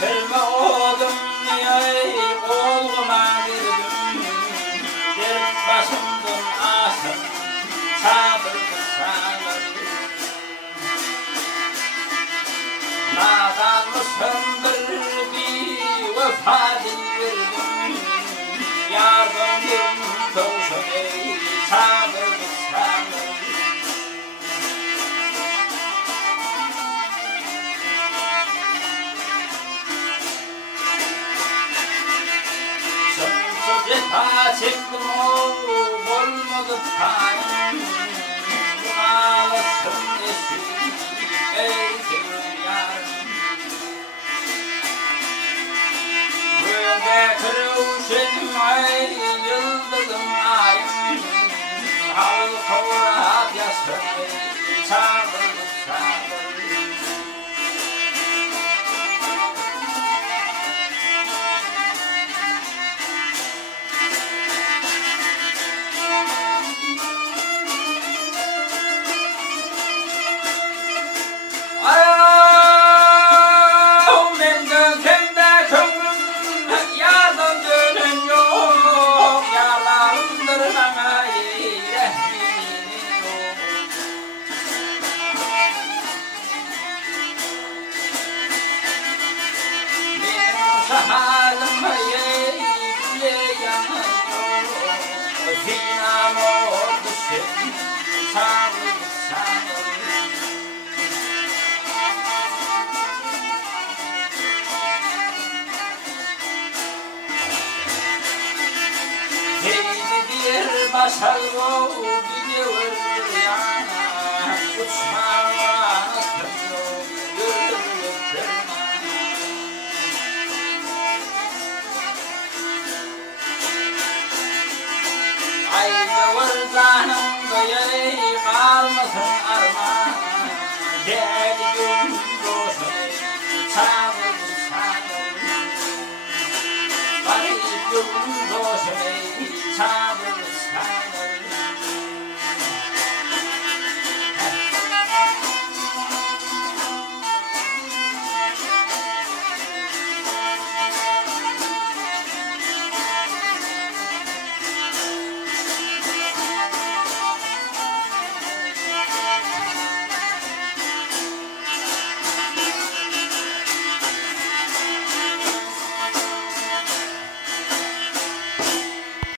Çelme oldum ey oğluma girdim Dert başımdan asın sabır sabır Nadan mısındır bir vefa dilverdim Yardım yerim olsun ey sabır sabır Cefa çektim olmadı payım Bunalısın eşim ey yarım Böyle kırılışın ay yıldızım ayım Hal kovrat yasın ey sabır sabır Halim ey yanıyor Sinam oldu sen sabır sabır Heydi bir başal o gidiyor yana Uçma